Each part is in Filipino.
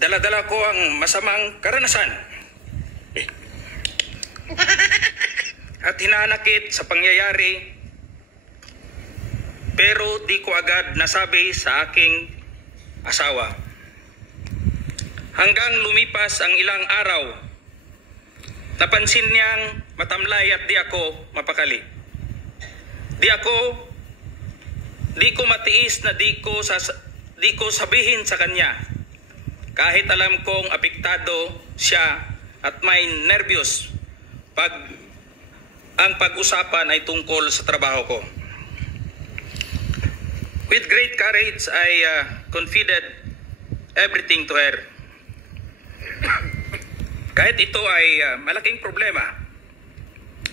Dala-dala ko ang masamang karanasan at hinanakit sa pangyayari, pero di ko agad nasabi sa aking asawa. Hanggang lumipas ang ilang araw, napansin niyang matamlay at di ako mapakali. Di ko matiis na di ko sabihin sa kanya, kahit alam kong apektado siya at may nervyos ang pag-usapan ay tungkol sa trabaho ko. With great courage, I confided everything to her. Kahit ito ay malaking problema,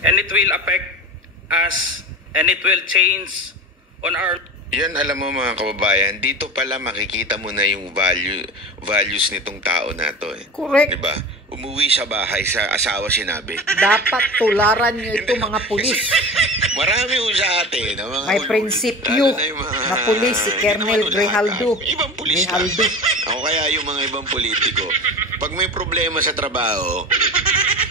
and it will affect us, and it will change on our... Yan, alam mo mga kababayan, dito pala makikita mo na yung values nitong tao na to. Correct. Diba? Umuwi sa bahay, sa asawa sinabi. Dapat tularan nyo ito mga pulis. Marami ho sa atin. Mga May prinsipyo na pulis, si Colonel Grijaldo. Ibang pulis na. Ako kaya yung mga ibang politiko. Pag may problema sa trabaho,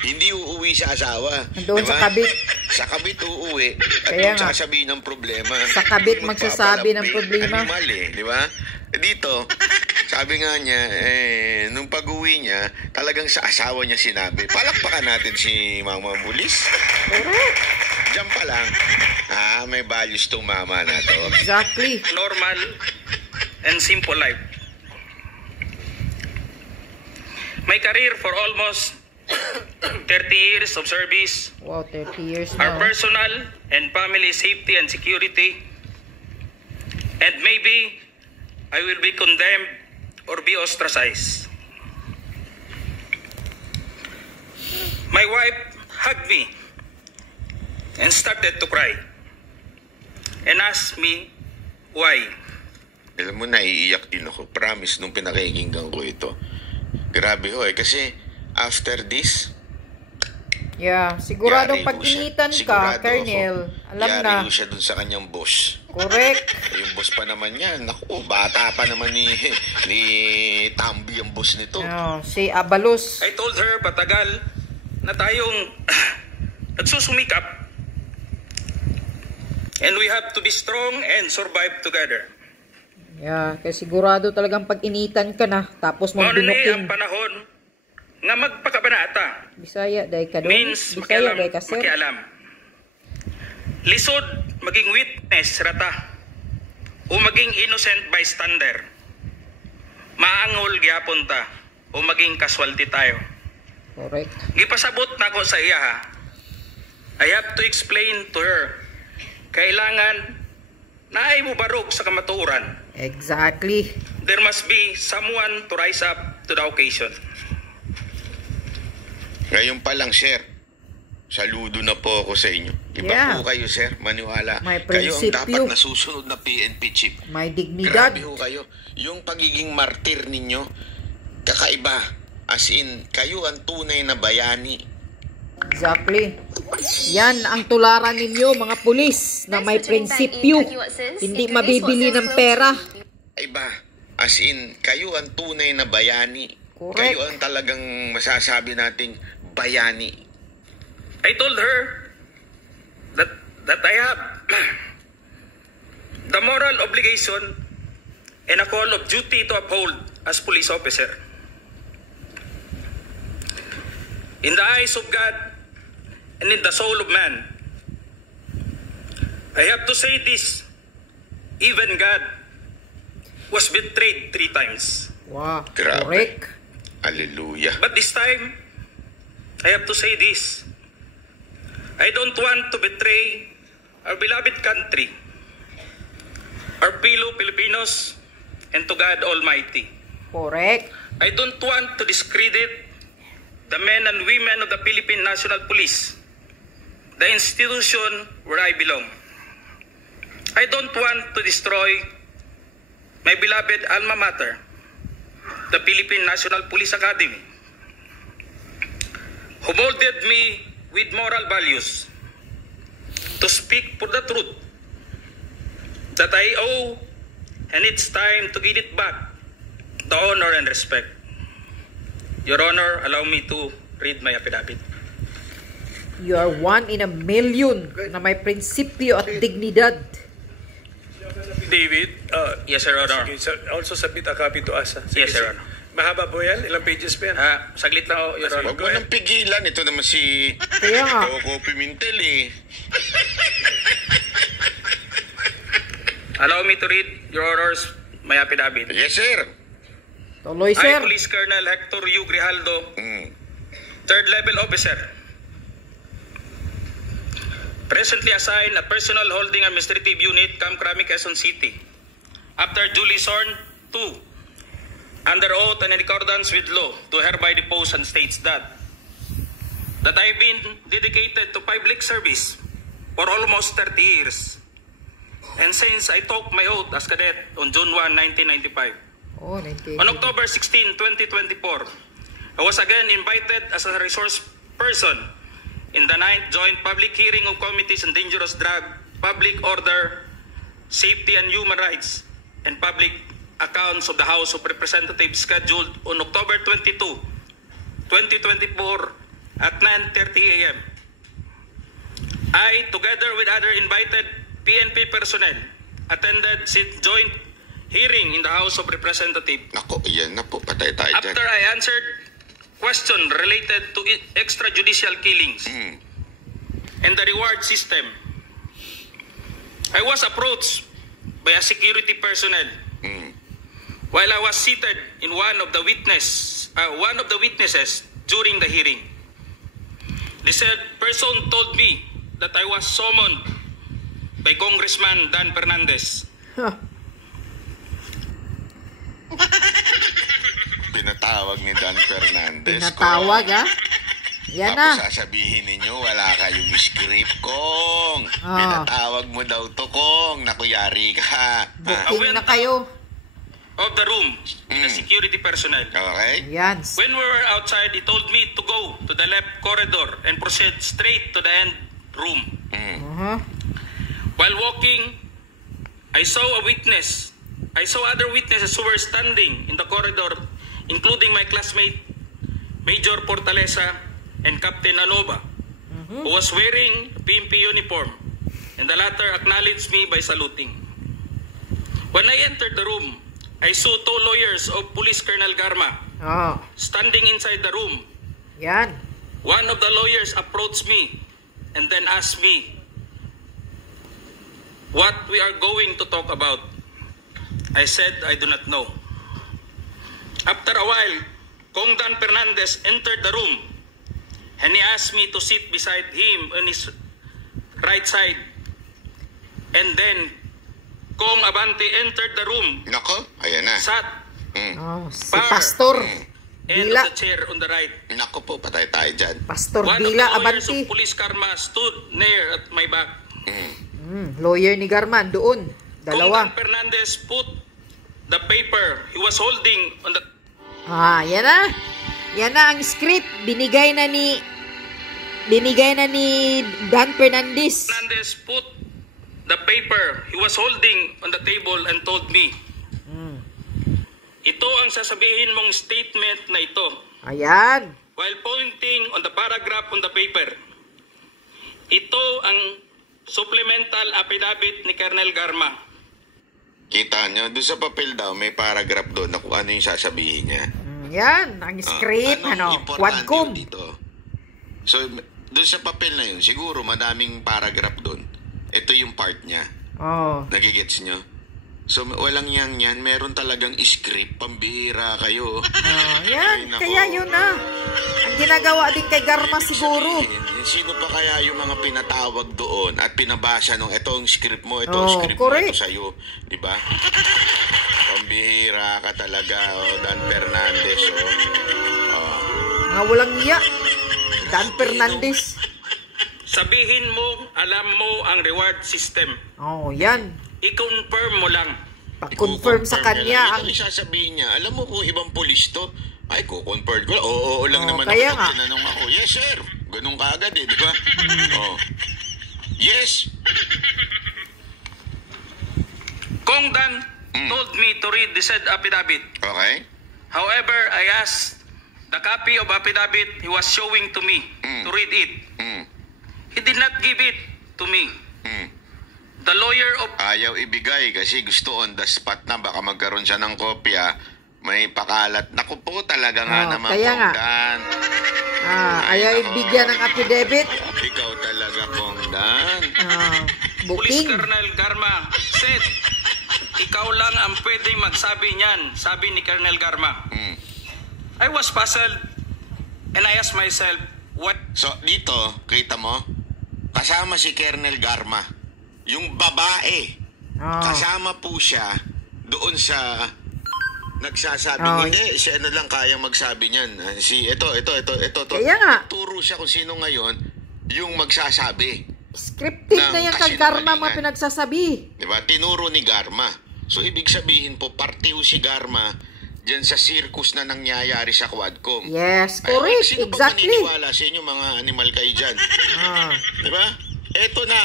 hindi uuwi sa asawa. Doon sa kabit. Sa kabit uuwi at kaya doon sasabihin ng problema. Sa kabit magsasabi ng problema. Animal di ba? Dito, sabi nga niya, nung pag-uwi niya, talagang sa asawa niya sinabi. Palakpakan natin si Mama Pulis. Correct. Diyan pa lang, may values tong mama na to. Exactly. Normal and simple life. My career for almost 30 years of service. Wow, 30 years Our now. personal and family safety and security. And maybe I will be condemned or be ostracized. My wife hugged me and started to cry and asked me why. Alam mo, naiiyak din ako. Promise, nung pinakikinggan ko ito. Grabe ho kasi after this, yeah, siguradong pag-initan ka, Colonel. Alam na. Yari siya dun sa kanyang boss. Correct. Yung boss pa naman niya, naku, bata pa naman ni Tambi ang boss nito. Si Abalos. I told her patagal na tayong nagsusumikap. And we have to be strong and survive together. Yeah, kasi sigurado talagang pag-initan ka na, tapos mo Maunay binuking. ang panahon nga magpakabanata. Bisaya, day ka doon. Means Bisaya, day ka, sir. makialam. Lisod, maging witness, rata. O maging innocent bystander. Maangol gyapon ta. O maging casualty tayo. Correct. Gipasabot na ko sa iya ha. I have to explain to her. Kailangan na ay mo barog sa kamatuoran. Exactly. There must be someone to rise up to the occasion. Ngayon pa lang, sir, saludo na po ako sa inyo. Iba po kayo, sir, maniwala. May Kayo ang prinsipyo. dapat nasusunod na PNP chief. May dignidad. Grabe ho kayo. Yung pagiging martir ninyo, kakaiba. As in, kayo ang tunay na bayani. Exactly. Yan ang tularan ninyo, mga pulis, na may prinsipyo. Hindi mabibili ng pera. Iba. As in, kayo ang tunay na bayani. Correct. Kayo ang talagang masasabi nating bayani. I told her that I have the moral obligation and a call of duty to uphold as police officer. In the eyes of God and in the soul of man, I have to say this, even God was betrayed 3 times. Wow. Grabe. Correct. Hallelujah. But this time, I have to say this. I don't want to betray our beloved country, our fellow Filipinos, and to God Almighty. Correct. I don't want to discredit the men and women of the Philippine National Police, the institution where I belong. I don't want to destroy my beloved alma mater, the Philippine National Police Academy, who molded me with moral values to speak for the truth that I owe, and it's time to give it back the honor and respect. Your Honor, allow me to read my affidavit. You are one in a million na may prinsipyo at dignidad. David, Yes, Your Honor. sige, also submit a copy to us. Sige, Yes, Your sige. Honor. Mahaba po yan? Ilang pages pa yan? Saglit lang ho, Your Honor. Huwag mo nang pigilan. Ito naman si Kaya nga. Coco Pimentel eh. Allow me to read, Your Honors, my affidavit. Yes, sir. Tuloy, I, sir. Police Colonel Hector U. Grijaldo, Mm. third level officer, presently assigned a personal holding administrative unit, Camp Crame, Quezon City. After duly sworn to, under oath and in accordance with law, to hereby depose and states that I've been dedicated to public service for almost 30 years. And since I took my oath as cadet on June 1, 1995, Oh, 98. on October 16, 2024, I was again invited as a resource person in the 9th Joint Public Hearing of Committees on Dangerous Drug, Public Order, Safety and Human Rights, and Public Accounts of the House of Representatives scheduled on October 22, 2024 at 9:30 a.m. I, together with other invited PNP personnel, attended joint hearing in the House of Representatives. Nako, yan na po. Patay tayo dyan. After I answered question related to extrajudicial killings Mm. and the reward system, I was approached by a security personnel Mm. while I was seated in one of the witnesses during the hearing. The said person told me that I was summoned by Congressman Dan Fernandez. Huh. Pinatawag ni Dan Fernandez. Pinatawag, ha? Yan na. Tapos sasabihin ninyo, wala kayong script, Kong. Ah. Pinatawag mo daw to, Kong. Naku, yari ka. Booking na kayo. Of the room, the security personnel. Okay? Yan. When we were outside, he told me to go to the left corridor and proceed straight to the end room. Mm. Uh-huh. While walking, I saw other witnesses who were standing in the corridor, including my classmate, Major Portalesa and Captain Anova, who was wearing a PNP uniform, and the latter acknowledged me by saluting. When I entered the room, I saw two lawyers of Police Colonel Garma Oh. standing inside the room. Yan. One of the lawyers approached me and then asked me what we are going to talk about. I said I do not know. After a while, Kong Dan Fernandez entered the room and he asked me to sit beside him on his right side. And then Kong Abante entered the room, Nako, ayan na. sat Mm. Oh, si Par. Pastor end Dila. of the chair on the right. Nako po, patay tayo dyan. Pastor One of the Dila lawyers Abanti. of Police Karma stood near at my back. Lawyer ni Garman doon. Dalawa. Kong Dan Fernandez put the paper he was holding on the Ah, yan na. Yan na ang script. Binigay na ni Dan Fernandez. Fernandez put the paper he was holding on the table and told me, ito ang sasabihin mong statement na ito. Ayan. While pointing on the paragraph on the paper, ito ang supplemental affidavit ni Colonel Garma. Kita nyo, doon sa papel daw, may paragraph doon na kung ano yung sasabihin niya. Yan. Ang script. Anong importante Quadcom. yun dito? So, doon sa papel na yun, siguro madaming paragraph doon. Ito yung part niya. Oh. Nagigets nyo? So, walang yan. Meron talagang script. Pambihira kayo. Oh, yan. Ay, nako. Kaya yun na. Ang ginagawa din kay Garma siguro. Sino pa kaya yung mga pinatawag doon at pinabasa nung itong script mo, Oh, script correct. mo ito sa'yo. Diba? Pambihira ka talaga, Dan Fernandez. Nga walang iya. Dan Fernandez. Sabihin mo, alam mo ang reward system. Oh, yan. I-confirm mo lang. Pa-confirm sa kanya ang... Ang sasabihin niya, alam mo kung ibang pulis to, ay, kukonfirm ko lang. Oo lang Oh, naman kaya ako. nga. Tinanong ako, yes sir. Ganun kaagad eh, di ba? Oh. Yes. Kong Dan told me to read the said affidavit. Okay. However, I asked the copy of affidavit he was showing to me to read it. He did not give it to me. The lawyer of Ayaw ibigay kasi gusto on the spot na baka magkaroon siya ng kopya. May pakalat. Naku po talaga nga naman, kaya nga. Kongdan. Ayaw ibigyan ng affidavit. Ikaw talaga, Kongdan. Police Booking. Colonel Garma said, ikaw lang ang pwedeng magsabi niyan, sabi ni Colonel Garma. I was puzzled and I asked myself, what? So, dito, kita mo, kasama si Colonel Garma. Yung babae, kasama po siya doon sa nagsasabi, hindi, siya na lang kayang magsabi niyan. Ito. Kaya nga. Turo siya kung sino ngayon yung magsasabi. Scripted na yan kay Garma mga kasinungalingan. pinagsasabi. Diba? Tinuro ni Garma. So, ibig sabihin po, partiho si Garma dyan sa circus na nangyayari sa Quadcom. Yes, Ay, correct. sino pa Exactly. maniniwala sa inyo, mga animal kayo dyan? Diba? Eto na.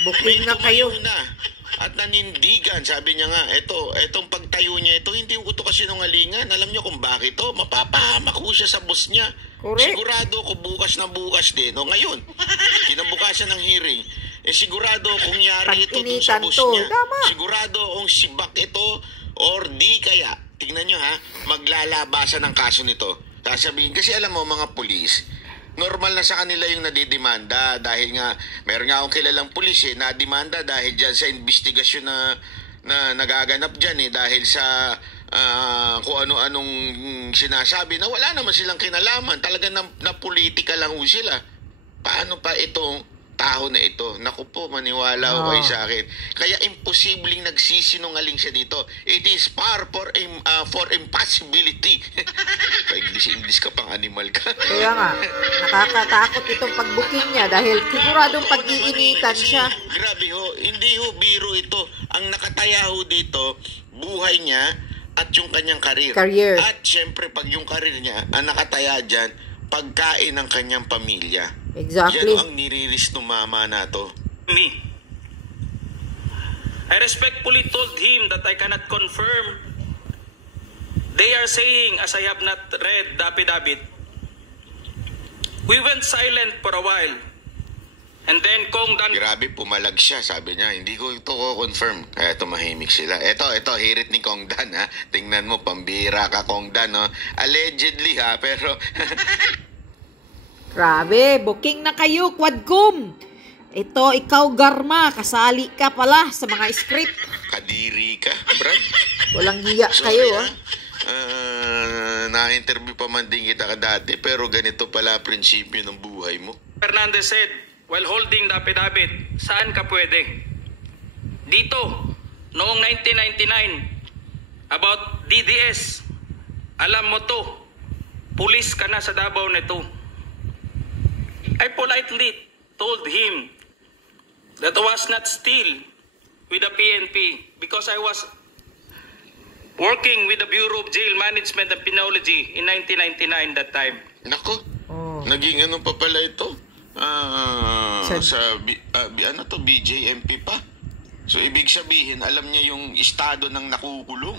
Booking na tumayo kayo. na. At nanindigan, sabi niya nga, etong pagtayo niya ito, hindi ko ito kasinungalingan. Alam niyo kung bakit to? Mapapahamak ko siya sa boss niya. Correct. Sigurado ko bukas na bukas din. O ngayon, kinabukasan ng hearing, sigurado kung yari ito dun sa Pag-initan boss to, niya. tama. Sigurado kung sibak ito or di kaya, tignan niyo ha, maglalabasan ng kaso nito. Sasabihin, kasi alam mo mga pulis, normal na sa kanila yung nadidemanda dahil nga, meron nga akong kilalang pulis nadimanda dahil dyan sa investigasyon na nagaganap dyan dahil sa kung ano-anong sinasabi na wala naman silang kinalaman. Talaga na politika lang ho sila. Paano pa itong tao na ito? Naku po, maniwala ho kayo sa akin. Kaya imposibleng nagsisinungaling siya dito. It is far for impossibility. English ka pang animal ka. Kaya nga, nakakatakot itong pag-booking niya dahil siguradong Oo pag-iinitan naman, kasi siya. Grabe ho, hindi ho biro ito. Ang nakataya ho dito, buhay niya at yung kanyang karir. At syempre, pag yung karir niya, ang nakataya dyan, pagkain ng kanyang pamilya. Exactly. Yan ang niriris ng mama na to. me. I respectfully told him that I cannot confirm. They are saying, as I have not read the affidavit. We went silent for a while. And then Kongdan... Grabe, pumalag siya. Sabi niya, hindi ko ito ko-confirm. Kaya tumahimik sila. Ito, hirit ni Kongdan ha. Tingnan mo, pambira ka Kongdan no. Allegedly ha, pero... Grabe, booking na kayo, Quadcom. Ito, ikaw Garma, kasali ka pala sa mga script. Kadiri ka, Brad. Walang hiya Sorry, kayo, na-interview pa man din kita ka dati, pero ganito pala prinsipyo ng buhay mo. Fernandez said, while holding the affidavit, saan ka pwede? Dito, noong 1999, about DDS, alam mo to, pulis ka na sa Davao nito. I politely told him that I was not still with the PNP because I was working with the Bureau of Jail Management and Penology in 1999 that time. Nako, naging ano pa pala ito? BJMP pa. So, ibig sabihin, alam niya yung estado ng nakukulong.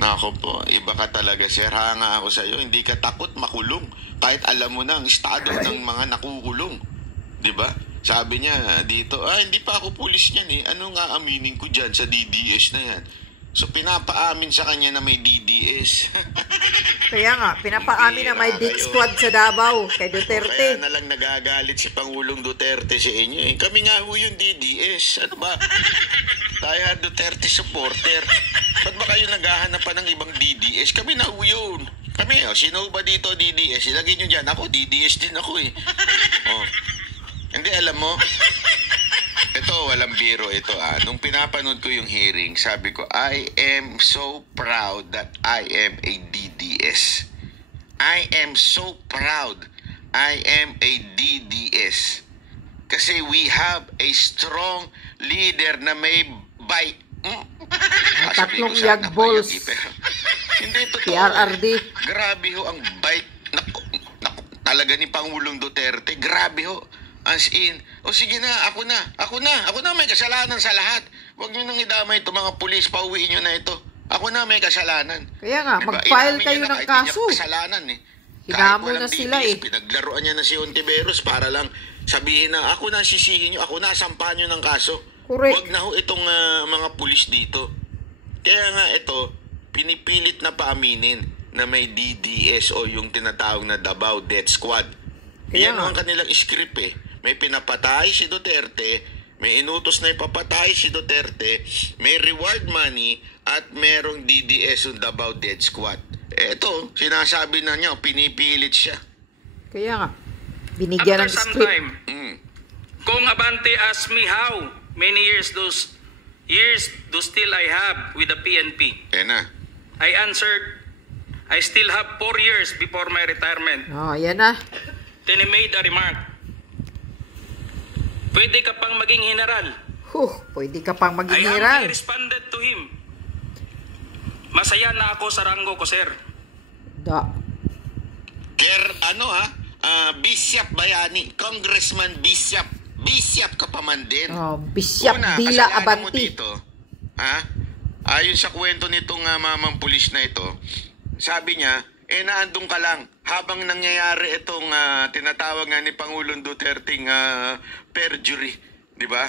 Nako po, iba ka talaga, sir. Hanga ako sa'yo. Hindi ka takot makulong. Kahit alam mo na ang estado ng mga nakukulong. Diba? Sabi niya dito, hindi pa ako pulis niyan Ano nga aminin ko dyan sa DDS na yan? So, pinapaamin sa kanya na may DDS. Kaya nga, pinapaamin na may death squad sa Davao kay Kaya Duterte. na lang nagagalit si Pangulong Duterte sa inyo Kami nga ho yung DDS. Ano ba? Tayo Duterte supporter. Ba't ba kayo naghahanap pa ng ibang DDS? Kami na ho yun. Kami, sino ba dito DDS? Ilagay nyo dyan. Ako, DDS din ako Hindi, alam mo, ito, walang biro ito Nung pinapanood ko yung hearing, sabi ko, I am so proud that I am a DDS. I am so proud I am a DDS. Kasi we have a strong leader na may bite. Tatlong yag balls. Hindi totoo. PRRD. Grabe ho ang bite. Naku, talaga ni Pangulong Duterte. Grabe ho. As in, sige na, ako na, may kasalanan sa lahat. Huwag nyo nang idamay ito mga pulis, pauwiin nyo na ito. Ako na may kasalanan. Kaya nga, Diba? mag-file Inamin kayo niya na ng kahit hindi kaso. niya kasalanan eh. Hinamo Kahit na walang sila DDS, eh. Pinaglaruan niya na si Ontiveros para lang sabihin na ako na sisihin niyo, ako na sampahan niyo ng kaso. Correct. Huwag na ho itong mga pulis dito. Kaya nga ito, pinipilit na paaminin na may DDS o yung tinatawag na Davao Death Squad. Kaya Yan nga. ang kanilang script eh. May pinapatay si Duterte, may inutos na ipapatay si Duterte, may reward money, at merong DDS yung Davao Death Squad. Eto, sinasabi na niya, pinipilit siya. Kaya nga, binigyan ng After some script. time, Kung Abante asked me how many years those still I have with the PNP, Na. I answered, I still have 4 years before my retirement. Oh, yan na. Then he made a remark, pwede ka pang maging general. Pwede ka pang maging I general. humbly responded to him, masaya na ako sa ranggo ko, sir. Bishop Bayani, Congressman Bishop ka pa man din. Bishop Una, Dila kasalanan mo Abanti. dito, ayon sa kwento nitong mamang pulis na ito, sabi niya, naandun ka lang habang nangyayari itong tinatawag nga ni Pangulong Duterte perjury, di ba?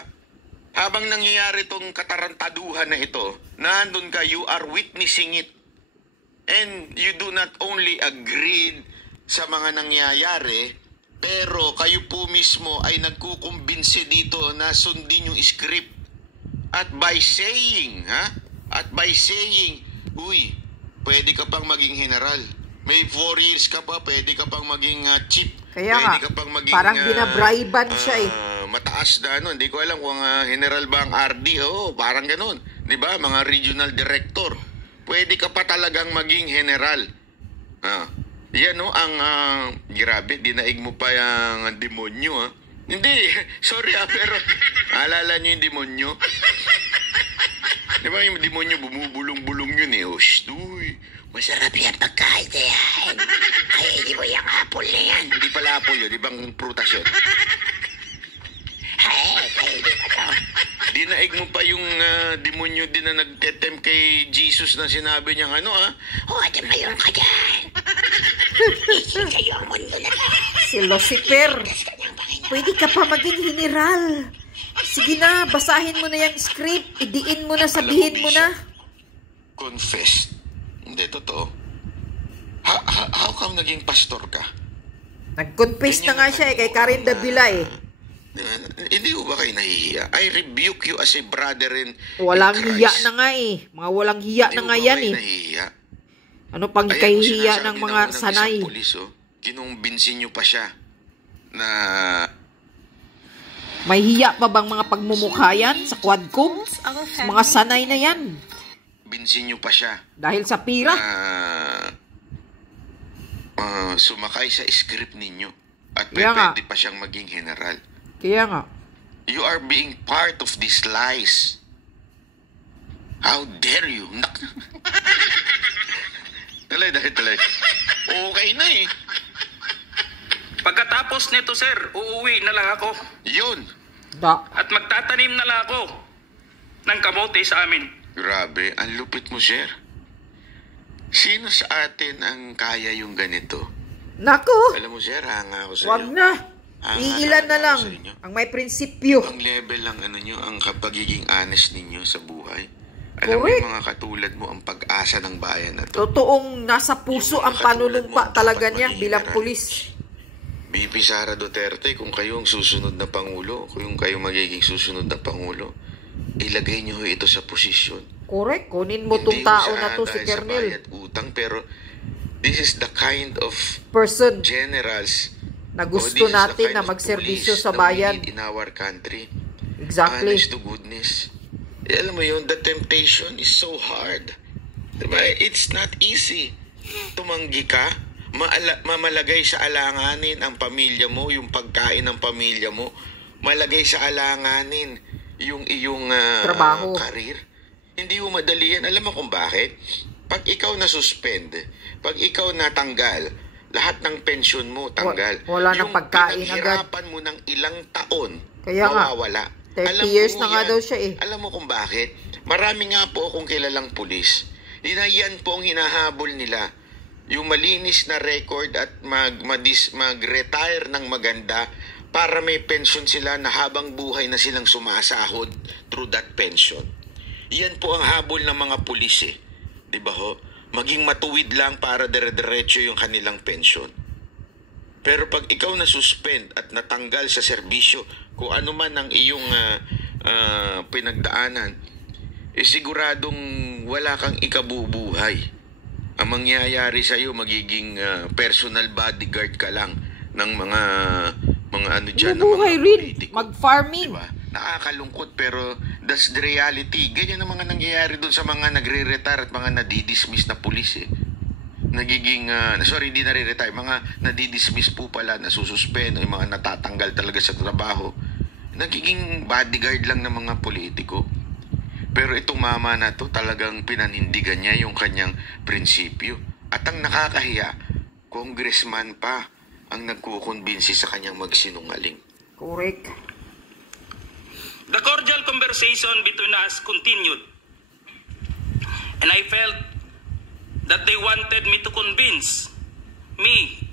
Habang nangyayari itong katarantaduhan na ito, naandun ka, you are witnessing it. And you do not only agree sa mga nangyayari, pero kayo po mismo ay nagkukumbinse dito na sundin yung script. At by saying, uy, pwede ka pang maging general. May 4 years ka pa, pwede ka pang maging chief. Kaya pwede nga, ka pang maging, parang binabriban siya eh. Mataas na hindi ko alam kung general ba ang RD. Parang ganun. Di ba? Mga regional director. Pwede ka pa talagang maging general. Yan ang grabe, dinaig mo pa yung demonyo. Hindi, sorry pero alala nyo yung demonyo? Di ba yung demonyo bumubulong-bulong yun eh. Uy, masarap yan pagkain na yan. Ay, di ba yung apple na yan? Hindi pala apple yun, ibang prutas yun. Ay, di ba to? Dinaig mo pa yung demonyo din na nagtetem kay Jesus na sinabi niya mayon ka dyan. Isin kayo ang mundo na. Si Lucifer. Pwede ka pa maging general. Sige na, basahin mo na yung script. Idiin mo na, sabihin mo na. Confess. Hindi, totoo. How come naging pastor ka? Nag-confess na nga siya kay Karen Davila eh. Hindi mo ba kayo nahihiya? I rebuke you as a brother in Walang Christ. hiya na nga eh. Mga walang hiya na nga yan eh. Nahihiya? Ano pang Ayan, kahihiya sinasabi ng na mga ng sanay? isang pulis, kinumbinsin nyo pa siya na May hiya pa bang mga pagmumukha yan sa Quadcom? Mga sanay na yan. binsin nyo pa siya Dahil sa pira. Sumakay sa script ninyo at Kaya nga. pwede pa siyang maging general. Kaya nga. You are being part of these lies. How dare you? Talay. Okay na eh. Pagkatapos nito, sir, uuwi na lang ako. Yun. At magtatanim na lang ako ng kamote sa amin. Grabe, ang lupit mo, sir. Sino sa atin ang kaya yung ganito? Naku! Alam mo, sir, hanga ako sa Wag iyo. na! Iilan na lang sa inyo. ang may prinsipyo. Ang level lang nyo, ang pagiging honest ninyo sa buhay. Alam mo Correct. yung mga katulad mo, ang pag-asa ng bayan na to. Totoong nasa puso ang panunumpa talaga niya bilang pulis. BP Sara Duterte, kung kayo ang susunod na Pangulo, kung kayo magiging susunod na Pangulo, ilagay nyo ito sa posisyon. Correct. Kunin mo tong Hindi tao siya na to si dahil sa Kernel. bayad utang, pero this is the kind of Person generals na or gusto this is the natin kind na of magserbisyo police sa that we bayan. need in our country. Exactly. Honest to goodness. Alam mo yun, the temptation is so hard. Diba? It's not easy. Tumanggi ka, mamalagay sa alanganin ang pamilya mo, yung pagkain ng pamilya mo, malagay sa alanganin yung iyong Trabaho. career. Hindi mo madali yan. Alam mo kung bakit? Pag ikaw na-suspend, pag ikaw natanggal, lahat ng pensyon mo tanggal. Wala nang pagkain agad. Pinaghirapan mo ng ilang taon, Kaya nga, mawawala. 30 Alam years mo na nga yan. daw siya eh. Alam mo kung bakit? Marami nga po akong kilalang pulis Yan po ang hinahabol nila. Yung malinis na record at mag-retire ng maganda para may pension sila na habang buhay na silang sumasahod through that pension. Yan po ang habol ng mga pulis eh. Di ba ho? Maging matuwid lang para dire-diretso yung kanilang pension. Pero pag ikaw na-suspend at natanggal sa serbisyo, kung ano man ang iyong pinagdaanan, siguradong wala kang ikabubuhay. Ang mangyayari sa iyo magiging personal bodyguard ka lang ng mga ano diyan, ng mga politiko. Mag-farming. Diba? Nakakalungkot pero that's the reality. Ganyan ang mga nangyayari doon sa mga nagre-retire at mga nadidismiss na pulis eh. Nagiging, hindi nare-retire, mga nadidismiss po pala, nasususpend, yung mga natatanggal talaga sa trabaho. Nagiging bodyguard lang ng mga politiko. Pero itong mama na to talagang pinanindigan niya yung kanyang prinsipyo. At ang nakakahiya, congressman pa ang nagkukumbinsi sa kanyang magsinungaling. Correct. The cordial conversation between us continued. And I felt that they wanted me to convince me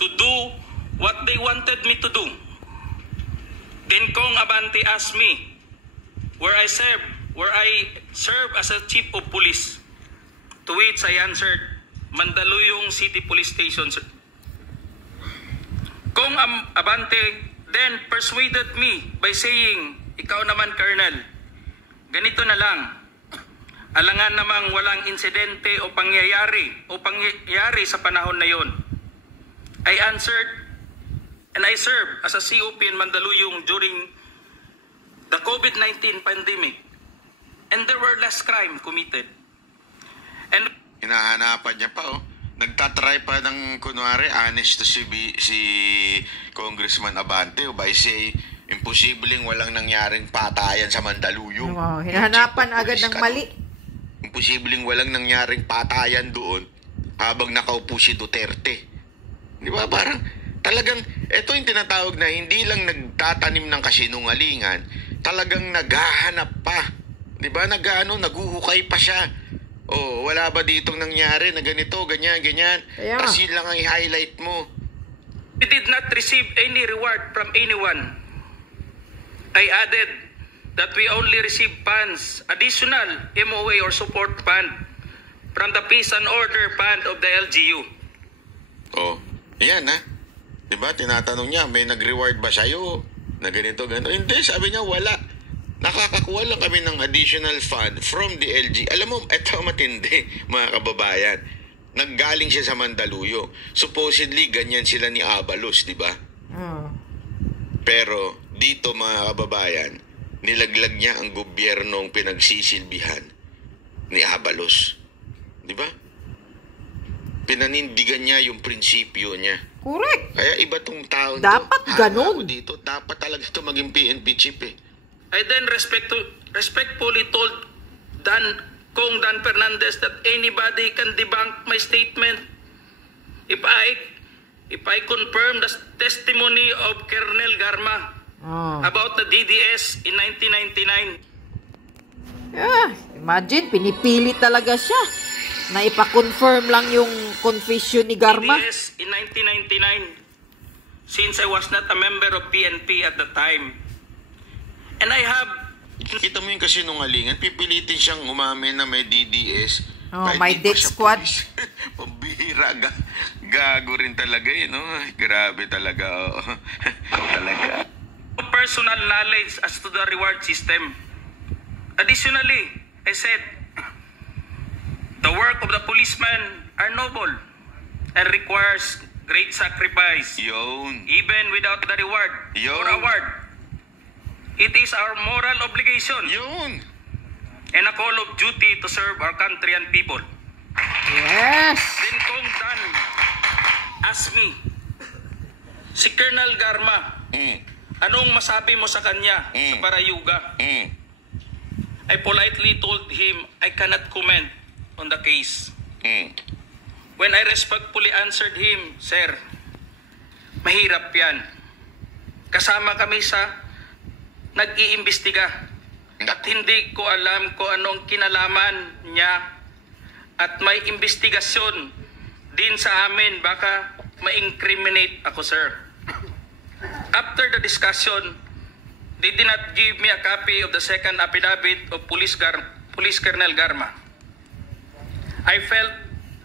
to do what they wanted me to do. Then Kong Abante asked me where I serve as a chief of police. To which I answered, Mandaluyong City Police Station. Kong Abante then persuaded me by saying, ikaw naman Colonel, ganito na lang, alangan namang walang insidente o pangyayari sa panahon na yon. I answered, and I served as a COP in Mandaluyong during the COVID-19 pandemic. And there were less crime committed. And Hinahanapan niya pa Nagtatry pa ng kunwari honest to si Congressman Abante o by say imposibleng walang nangyaring patayan sa Mandaluyong. Wow, hinahanapan agad ng mali. Imposibleng walang nangyaring patayan doon habang nakaupo si Duterte. Di ba? Parang talagang ito yung tinatawag na hindi lang nagtatanim ng kasinungalingan, talagang naghahanap pa. Di ba? Naguhukay pa siya. Oh, wala ba ditong nangyari na ganito, ganyan. Kaya. Tapos yun lang ang i-highlight mo. we did not receive any reward from anyone. I added that we only received funds, additional MOA or support fund from the Peace and Order Fund of the LGU. Oh, yan ha. Diba, tinatanong niya, may nag-reward ba sa'yo? Na ganito, gano'n. Hindi, sabi niya, wala. Nakakakuha lang kami ng additional fund from the LG. Alam mo, eto matindi, mga kababayan. Naggaling siya sa Mandaluyong. Supposedly, ganyan sila ni Abalos, di ba? Pero, dito mga kababayan, nilaglag niya ang gobyernong pinagsisilbihan ni Abalos. Di ba? Pinanindigan niya yung prinsipyo niya. Correct. Kaya iba tong tao Dapat ganun. dito. Dapat talaga ito maging PNP chief eh. I then respectfully told Kong Dan Fernandez that anybody can debunk my statement if I confirm the testimony of Colonel Garma about the DDS in 1999. Imagine, pinipili talaga siya na ipa-confirm lang yung confession ni Garma. DDS in 1999 since I was not a member of PNP at the time. And I have... Kita mo yung kasinungalingan, pipilitin siyang umamin na may DDS. Oh, may death squad. Pambihira, gago rin talaga no? Grabe talaga. Talaga. Personal knowledge as to the reward system. Additionally, I said, the work of the policeman are noble and requires great sacrifice. Yun. Even without the reward or award. It is our moral obligation Yun. and a call of duty to serve our country and people. Yes. Then Kong Dan asked me, si Colonel Garma, anong masabi mo sa kanya sa Parayuga? I politely told him I cannot comment on the case. When I respectfully answered him, Sir, mahirap yan. Kasama kami sa nag-iimbestiga at hindi ko alam kung anong kinalaman niya at may investigasyon din sa amin, baka ma-incriminate ako, sir. After the discussion, they did not give me a copy of the second affidavit of Police Colonel Garma. I felt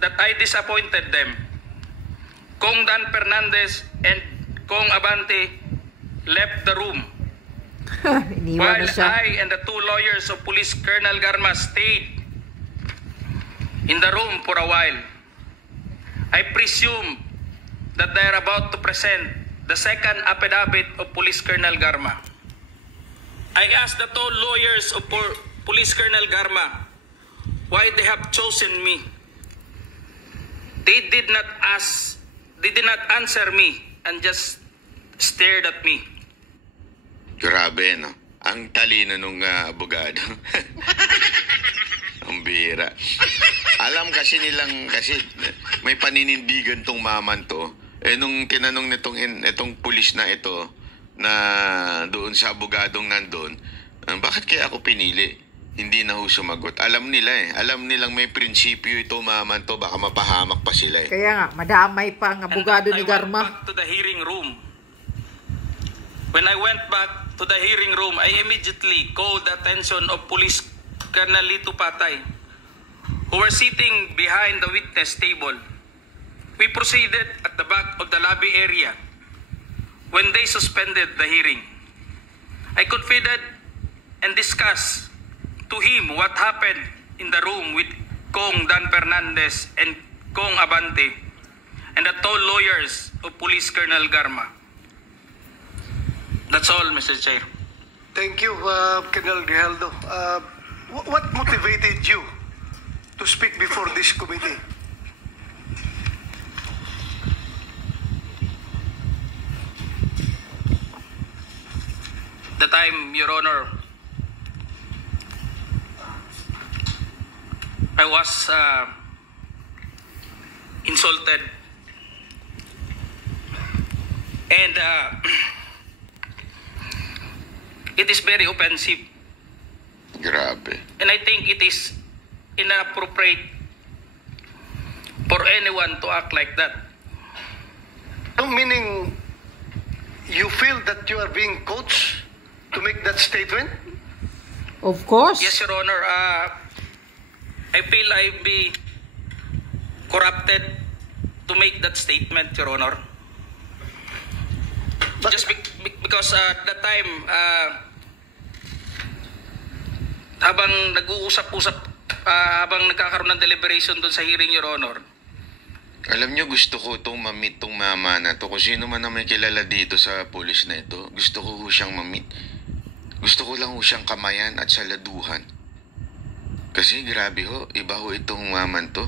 that I disappointed them. Kong Dan Fernandez and Kong Abante left the room, Iniwan while na siya. I and the two lawyers of Police Colonel Garma stayed in the room for a while. I presume that they are about to present the second affidavit of Police Colonel Garma. I asked the two lawyers of Police Colonel Garma why they have chosen me. They did not answer me and just stared at me. Grabe, no? Ang talino nung abogado. Ang bira. Alam kasi may paninindigan tong maman to. Nung tinanong itong pulis na ito, na doon sa abogadong nandun, bakit kaya ako pinili? Hindi na ho sumagot. Alam nila Alam nilang may prinsipyo ito, maman to. Baka mapahamak pa sila Kaya nga, madamay pa ang abogado ni I went Garma. back to the hearing room. When I went back to the hearing room, I immediately called the attention of Police Colonel Lito Patay, who were sitting behind the witness table. We proceeded at the back of the lobby area when they suspended the hearing. I confided and discussed to him what happened in the room with Kong Dan Fernandez and Kong Abante and the two lawyers of Police Colonel Garma. That's all, Mr. Chair. Thank you, Colonel Grijaldo. What motivated you to speak before this committee? The time, Your Honor, I was insulted and it is very offensive, Grabe. and I think it is inappropriate for anyone to act like that. Meaning, you feel that you are being coached to make that statement? Of course. Yes, Your Honor. I feel I be corrupted to make that statement, Your Honor. But Just because at that time, habang nag-uusap-usap, habang nagkakaroon ng deliberation doon sa hearing, Your Honor, Alam nyo, gusto ko itong mamit tong mama na to. Kung sino man na may kilala dito sa pulis na ito, gusto ko siyang mamit. Gusto ko lang siyang kamayan at saladuhan. Kasi grabe ho, iba ho itong maman to.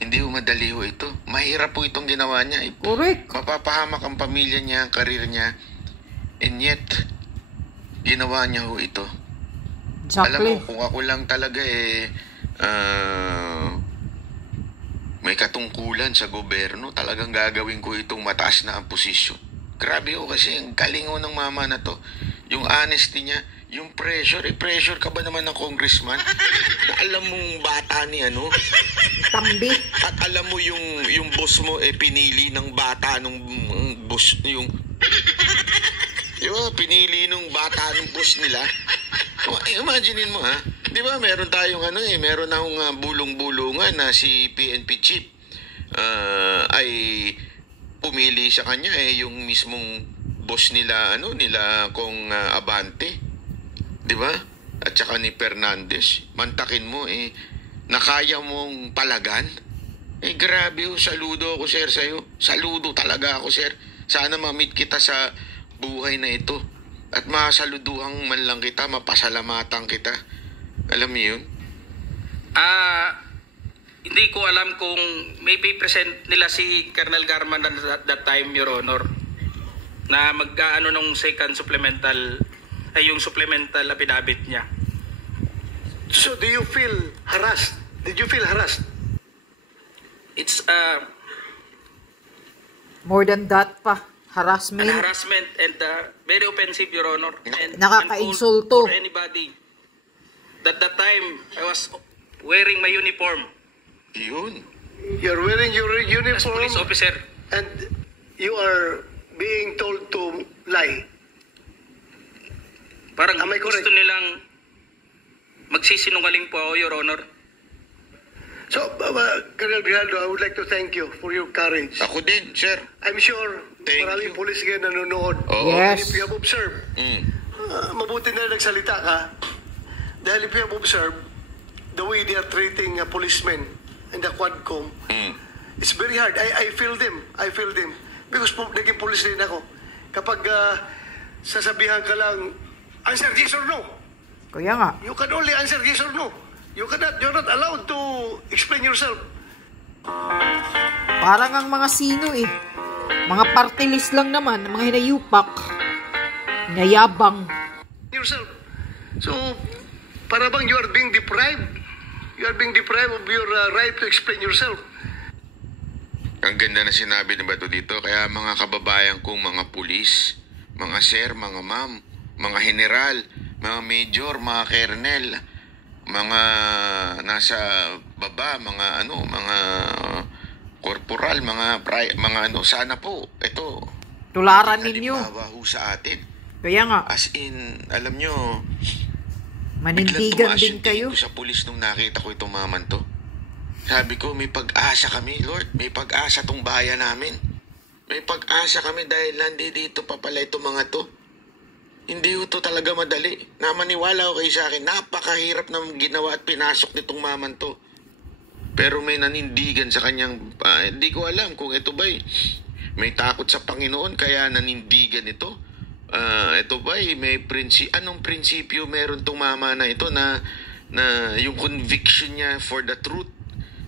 Hindi ho madali ho ito. Mahirap po itong ginawa niya. Correct. Mapapahamak ang pamilya niya, ang karir niya. And yet, ginawa niya ho ito. Alam mo, Exactly. kung ako lang talaga may katungkulan sa gobyerno, talagang gagawin ko itong mataas na ang posisyon. Grabe ho kasi, ang galing ho ng mama na to. Yung honesty niya, yung pressure, pressure ka ba naman ng congressman? Na alam mong bata ni ano? Tambi. At alam mo yung boss mo pinili ng bata nung boss, yung pinili nung bata ng boss nila. Imaginein mo di ba meron tayong meron akong bulong-bulungan na si PNP chief ay pumili sa kanya yung mismong boss nila nila Kong Abante, di ba? At saka ni Fernandez, mantakin mo nakaya mong palagan. Grabe ho, saludo ako sir sa'yo. Saludo talaga ako sir. Sana ma-meet kita sa buhay na ito. At masaluduhan man lang kita, mapasalamatan kita. Alam niyo yun? hindi ko alam kung may present nila si Colonel Garman at that time, Your Honor, na mag-ano nung second supplemental, yung supplemental affidavit niya. So do you feel harassed? Did you feel harassed? It's More than that pa. an Harassment. harassment and very offensive, Your Honor. And Nakaka-insulto. for anybody. That time, I was wearing my uniform. Yun. You're wearing your As uniform police officer. and you are being told to lie. Parang Am I correct? gusto nilang magsisinungaling po ako, Your Honor. So, Colonel Grijaldo, I would like to thank you for your courage. Ako din, sir. I'm sure Thank maraming you. police ngayon nanonood. Oo. Yes. And if you have observed, Mm. mabuti na nagsalita ka. Dahil if you have observed, the way they are treating policemen in the Quadcom, Mm. it's very hard. I feel them. I feel them. Because naging police din ako. Kapag sasabihan ka lang, answer yes or no. Kaya nga. You can only answer yes or no. You're not allowed to explain yourself. Parang ang mga sino eh. Mga party list lang naman, mga hinayupak. Hinayabang. Yourself. So, para bang you are being deprived? You are being deprived of your right to explain yourself. Ang ganda na sinabi ni Bato dito. Kaya mga kababayan kong mga pulis, mga sir, mga ma'am, mga general, mga major, mga colonel, mga nasa baba, mga corporal, mga sana po, ito, Tularan ninyo. halimbawa ho sa atin. Kaya nga, As in, alam nyo, manindigan tumaas din yung tingin kayo. ko sa pulis nung nakita ko itong maman to. Sabi ko, may pag-asa kami, Lord. May pag-asa tong bayan namin. May pag-asa kami dahil nandito pa pala itong mga to. Hindi ito talaga madali. Namaniwala ko kayo sa akin, napakahirap na ginawa at pinasok nitong maman to. Pero may nanindigan sa kanyang, hindi ko alam kung ito ba'y may takot sa Panginoon kaya nanindigan ito. Ito ba'y may anong prinsipyo meron tong mama na ito na yung conviction niya for the truth.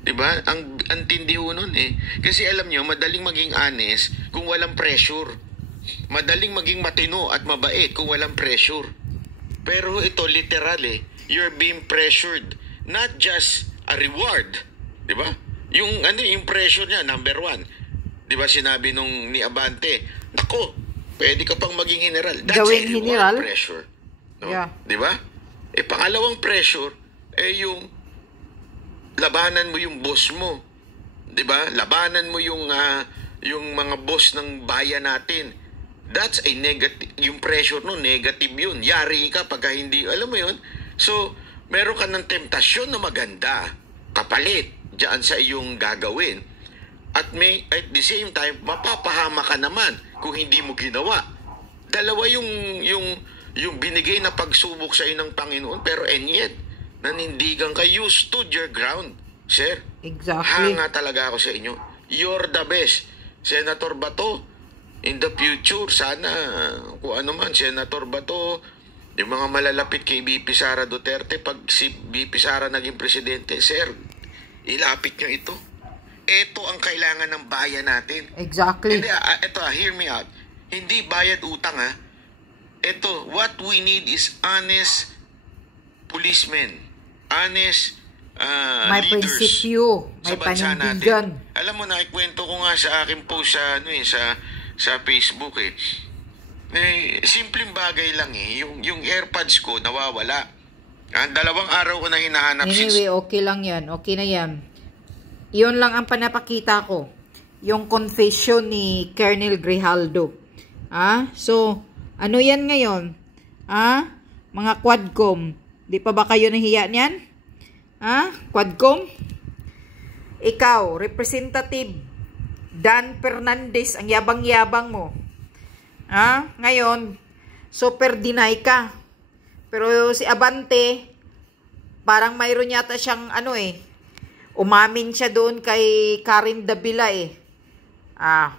Diba? Ang tindi ho nun eh. Kasi alam nyo, madaling maging honest kung walang pressure. Madaling maging matino at mabait kung walang pressure. Pero ito literal eh. You're being pressured. Not just a reward. Diba? Yung pressure niya, number 1. Diba sinabi ni Abante, nako, pwede ka pang maging general. That's Gawing a reward general? pressure. No? Yeah. Diba? Pangalawang pressure, yung labanan mo yung boss mo. 'Di ba? Labanan mo yung mga boss ng bayan natin. That's a negative, yung pressure no, negative yun. Yari ka pagka hindi, alam mo yun. So, meron ka ng temptasyon na maganda, kapalit diyan sa iyong gagawin. At at the same time, mapapahama ka naman kung hindi mo ginawa. Dalawa yung binigay na pagsubok sa iyo ng Panginoon, pero and yet, nanindigan ka, you stood your ground, sir. Exactly. Hanga talaga ako sa inyo. You're the best. Senator Bato, in the future, sana, kung ano man, Senator Bato, yung mga malalapit kay BP Sara Duterte, pag si BP Sara naging presidente, sir, ilapit nyo ito. Ito ang kailangan ng bayan natin. Exactly. Hindi, ito, hear me out. Hindi bayad utang, ha. Ito, what we need is honest policemen, honest May leaders prinsipyo, may sa bansa panindigan. natin. Alam mo, naikwento ko nga sa aking post sa Facebook eh. Simpleng bagay lang eh. Yung AirPods ko nawawala. 2 araw ko na hinahanap Anyway, okay lang yan. Okay na yan. Yun lang ang panapakita ko. Yung confession ni Colonel Grijaldo. So, ano yan ngayon? Mga Quadcom. Di pa ba kayo nahiya niyan? Quadcom? Ikaw, Representative Dan Fernandez, ang yabang-yabang mo. Ngayon, super deny ka. Pero si Abante, parang mayroon yata siyang umamin siya doon kay Karin Davila eh.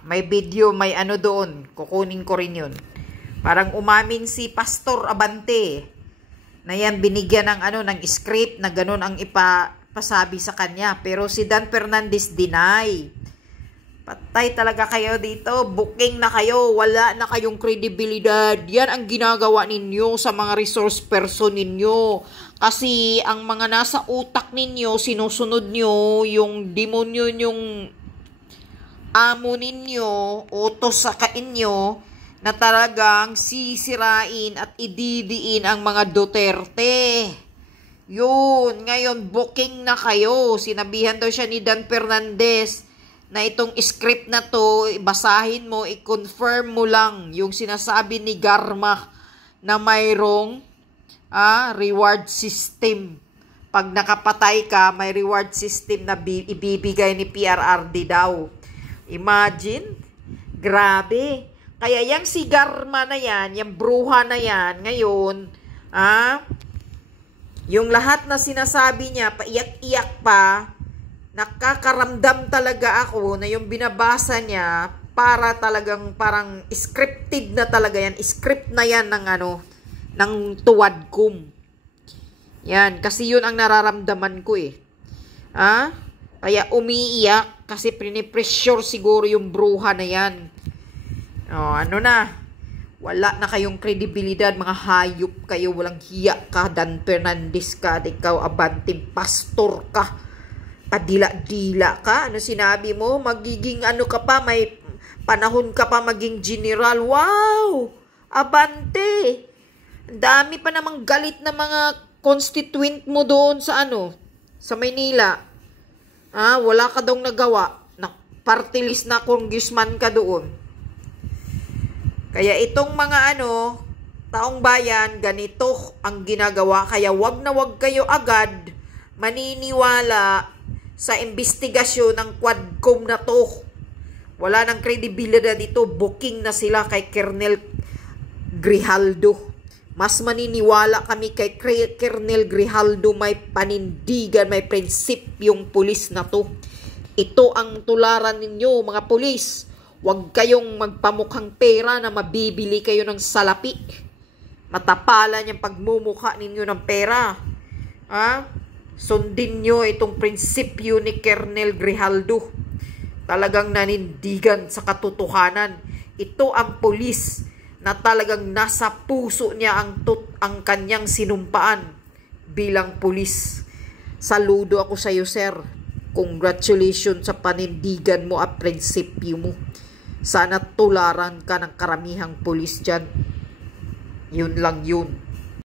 May video, may doon. Kukunin ko rin yun. Parang umamin si Pastor Abante na yan binigyan ng script na ganun ang ipasabi sa kanya. Pero si Dan Fernandez deny. Patay talaga kayo dito. Booking na kayo. Wala na kayong kredibilidad. Yan ang ginagawa ninyo sa mga resource person ninyo. Kasi ang mga nasa utak ninyo, sinusunod nyo yung demonyo yung amo ninyo, utos sa kainyo, na talagang sisirain at ididiin ang mga Duterte. Yun, ngayon booking na kayo. Sinabihan daw siya ni Dan Fernandez na itong script na to, basahin mo, i-confirm mo lang yung sinasabi ni Garma na mayroong reward system. Pag nakapatay ka, may reward system na ibibigay ni PRRD daw. Imagine, grabe. Kaya yung si Garma na yan, yung bruha na yan, ngayon, yung lahat na sinasabi niya, paiyak-iyak pa, nakakaramdam talaga ako na yung binabasa niya, para talagang parang scripted na talaga yan. Script na yan ng Tuwadkom. Yan, kasi yun ang nararamdaman ko eh. Kaya umiiyak kasi pinipressure siguro yung bruha na yan. Wala na kayong kredibilidad, mga hayop kayo, walang hiya ka, Dan Fernandez ka, ikaw abanting pastor ka, padila-dila ka, ano sinabi mo, magiging ka pa, may panahon ka pa maging general, wow, abante, dami pa namang galit na mga constituent mo doon sa sa Maynila, wala ka daw nagawa, party list na congressman ka doon. Kaya itong mga taong bayan, ganito ang ginagawa. Kaya wag na wag kayo agad maniniwala sa investigasyon ng Quadcom na to. Wala nang kredibilidad dito. Booking na sila kay Colonel Grijaldo. Mas maniniwala kami kay Colonel Grijaldo, may panindigan, may prinsipyong pulis na to. Ito ang tularan ninyo, mga pulis. Huwag kayong magpamukhang pera na mabibili kayo ng salapi. Matapalan yung pagmumukha ninyo ng pera. Sundin nyo itong prinsipyo ni Colonel Grijaldo. Talagang nanindigan sa katotohanan. Ito ang pulis na talagang nasa puso niya ang kanyang sinumpaan bilang pulis. Saludo ako sa iyo, sir. Congratulations sa panindigan mo at prinsipyo mo. Sana tularan ka ng karamihang pulis dyan. Yun lang yun.